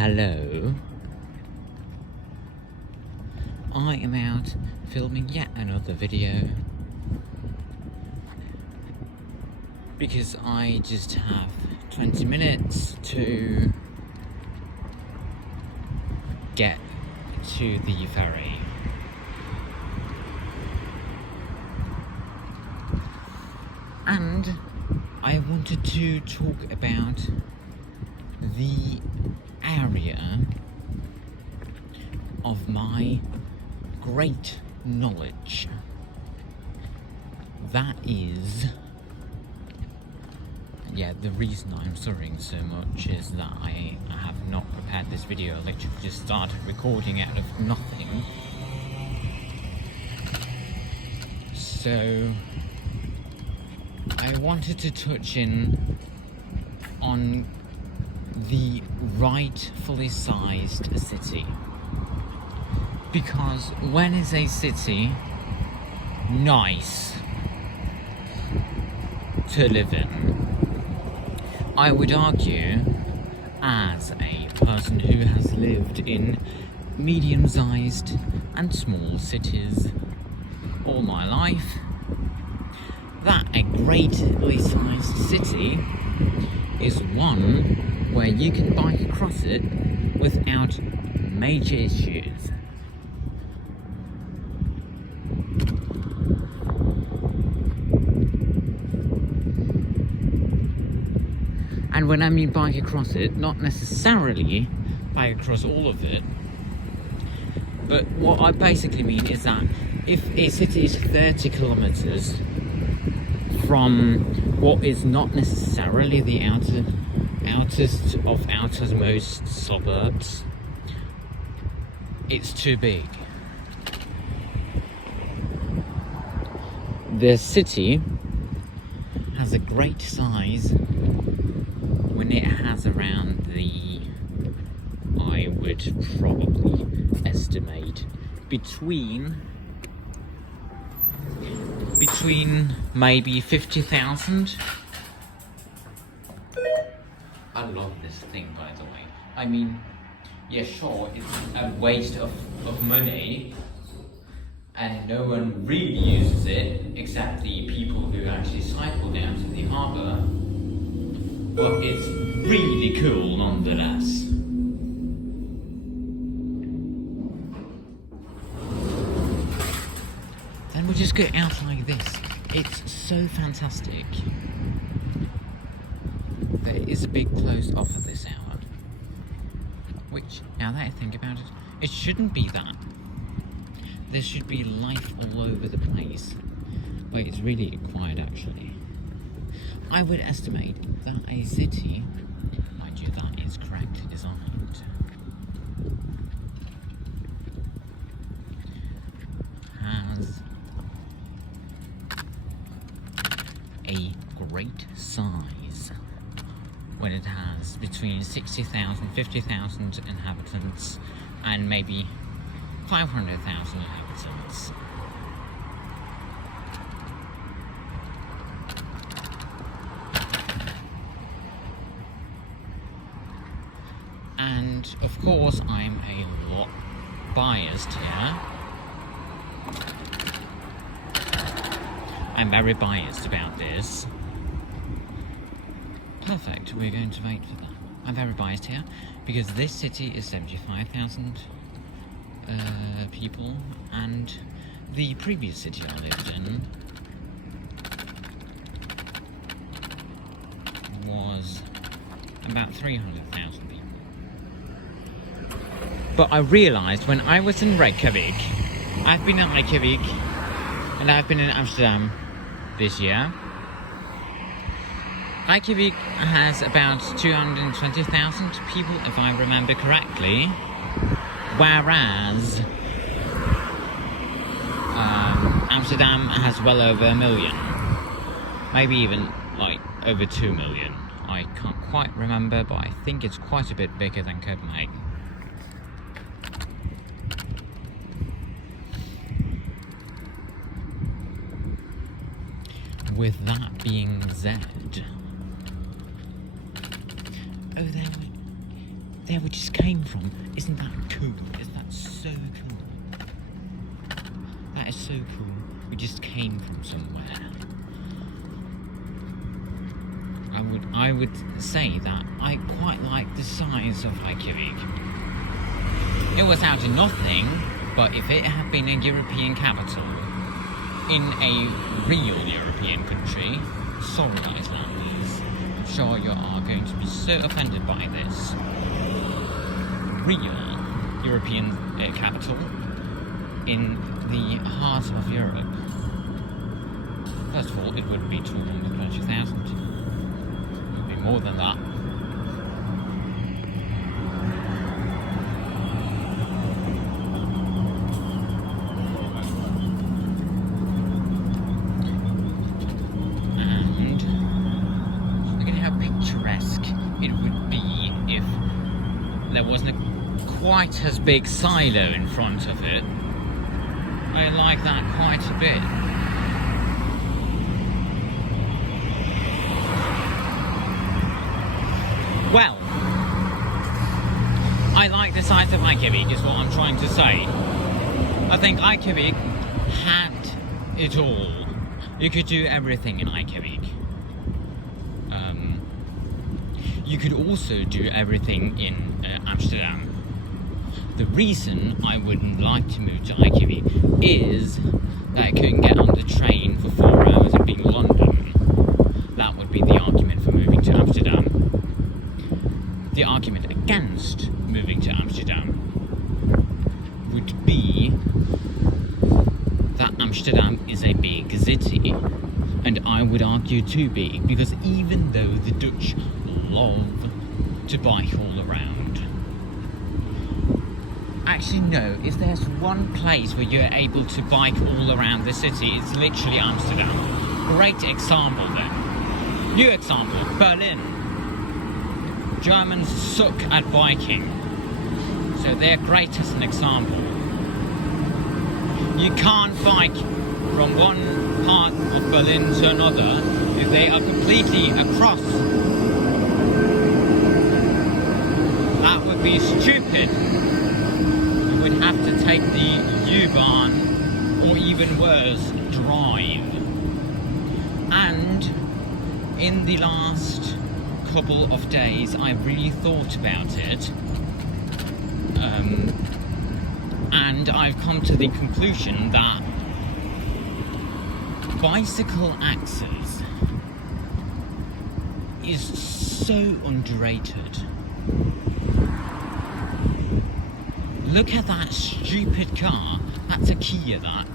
Hello. I am out filming yet another video because I just have 20 minutes to get to the ferry. And I wanted to talk about the area of my great knowledge. That is, the reason I'm sorrying so much is that I have not prepared this video. I literally just started recording out of nothing. So I wanted to touch in on the rightfully sized city. Because when is a city nice to live in? I would argue, as a person who has lived in medium-sized and small cities all my life, that a greatly sized city is one where you can bike across it without major issues. And when I mean bike across it, not necessarily bike across all of it, but what I basically mean is that if a city is 30 kilometers from what is not necessarily the outest of outermost suburbs, it's too big. The city has a great size when it has around I would probably estimate between maybe 50,000. I love this thing, by the way. I mean, yeah, sure, it's a waste of money and no one really uses it except the people who actually cycle down to the harbour, but it's really cool nonetheless. Then we'll just go out like this. It's so fantastic. There is a big closed off at this hour, which, now that I think about it, it shouldn't be that. There should be life all over the place, but it's really quiet actually. I would estimate that a city, mind you, that is correctly designed, has a great size when it has between 60,000, 50,000 inhabitants and maybe 500,000 inhabitants. And of course I'm a lot biased here. I'm very biased about this. Perfect, we're going to wait for that. I'm very biased here because this city is 75,000 people, and the previous city I lived in was about 300,000 people. But I realised when I was in Reykjavik, I've been in Reykjavik and I've been in Amsterdam this year. Reykjavik has about 220,000 people, if I remember correctly, whereas Amsterdam has well over 1 million, maybe even like over 2 million. I can't quite remember, but I think it's quite a bit bigger than Copenhagen. With that being said, there we just came from. Isn't that cool? Isn't that so cool? That is so cool. We just came from somewhere. I would say that I quite like the size of Reykjavik. It was out of nothing, but if it had been a European capital in a real European country, sorry Icelanders, I'm sure you are going to be so offended by this. Real European capital in the heart of Europe. First of all, it would be 230,000. It would be more than that. And look at how picturesque it would be if there wasn't quite as big silo in front of it. I like that quite a bit. Well, I like the size of Reykjavik is what I'm trying to say. I think Reykjavik had it all. You could do everything in Reykjavik. You could also do everything in Amsterdam. The reason I wouldn't like to move to Reykjavik is that I couldn't get on the train for 4 hours and be in London. That would be the argument for moving to Amsterdam. The argument against moving to Amsterdam would be that Amsterdam is a big city, and I would argue too big, because even though the Dutch love to bike all around, actually no, if there's one place where you're able to bike all around the city, it's literally Amsterdam. Great example then. New example, Berlin. Germans suck at biking, so they're great as an example. You can't bike from one part of Berlin to another if they are completely across. That would be stupid. You would have to take the U-Bahn, or even worse, drive. And in the last couple of days I've really thought about it, and I've come to the conclusion that bicycle access is so underrated. Look at that stupid car. That's a Kia, that.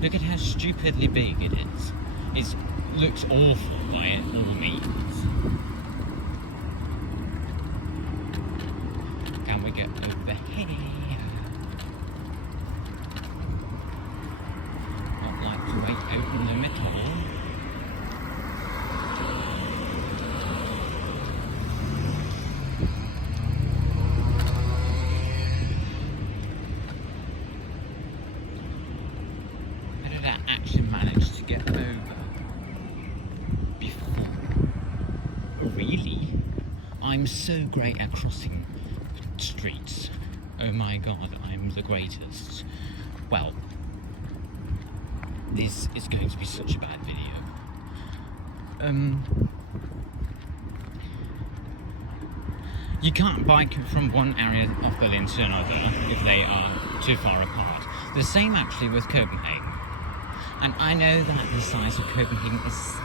Look at how stupidly big it is. It looks awful by all means. Can we get over here? I'd like to wait out in the middle. How did I actually manage to get over before? Really? I'm so great at crossing streets. Oh my god, I'm the greatest. Well, this is going to be such a bad video. You can't bike from one area of Berlin to another if they are too far apart. The same actually with Copenhagen. And I know that the size of Copenhagen is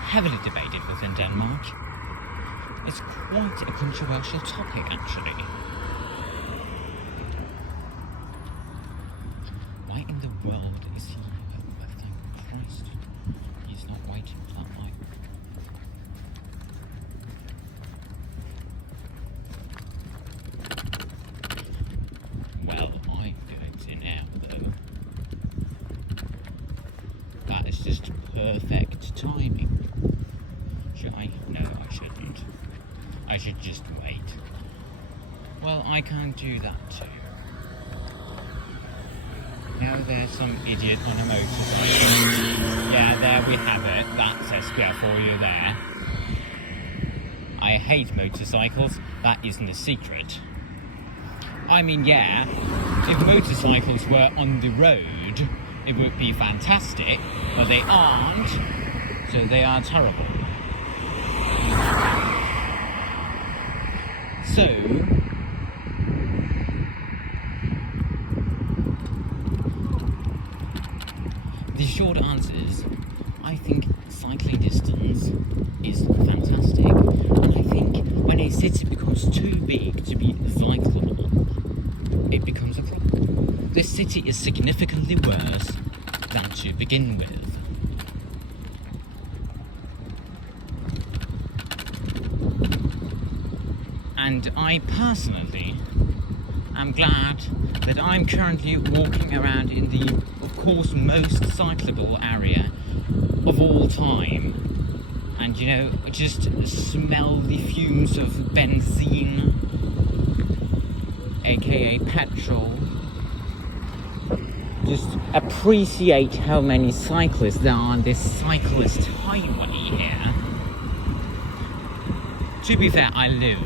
heavily debated within Denmark. It's quite a controversial topic actually. Why in the world is he over? Thank Christ. He's not waiting for that light. Well, I'm going to now though. That is just perfect timing. Should I? No, I shouldn't. I should just wait. Well, I can't do that too. Now there's some idiot on a motorcycle. Yeah, there we have it. That's Esbjerg for you there. I hate motorcycles. That isn't a secret. I mean, yeah, if motorcycles were on the road, it would be fantastic, but they aren't, so they are terrible. So, the short answer is, I think cycling distance is fantastic, and I think when a city becomes too big to be cyclable, it becomes a problem. This city is significantly worse than to begin with. And I personally am glad that I'm currently walking around in the, of course, most cyclable area of all time. And, you know, just smell the fumes of benzene, aka petrol. Just appreciate how many cyclists there are on this cyclist highway here. To be fair, I live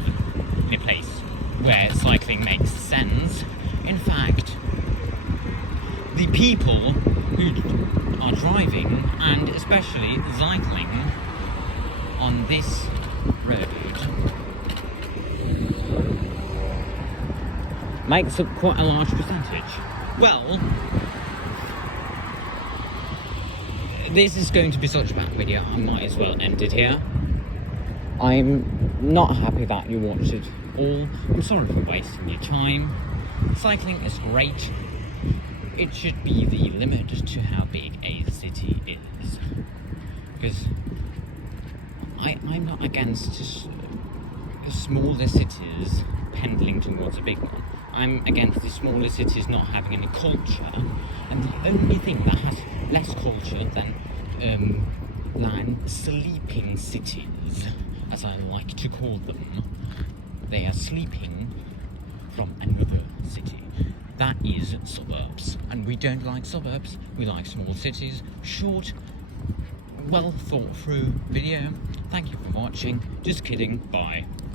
in a place where cycling makes sense. In fact, the people who are driving and especially cycling on this road makes up quite a large percentage. Well, this is going to be such a bad video, I might as well end it here. I'm not happy that you watched it all. I'm sorry for wasting your time. Cycling is great. It should be the limit to how big a city is. Because I'm not against smaller cities pendling towards a big one. I'm against the smaller cities not having any culture. And the only thing that has less culture than sleeping cities, as I like to call them, they are sleeping from another city. That is suburbs. And we don't like suburbs, we like small cities. Short, well thought through video. Thank you for watching. Just kidding, bye.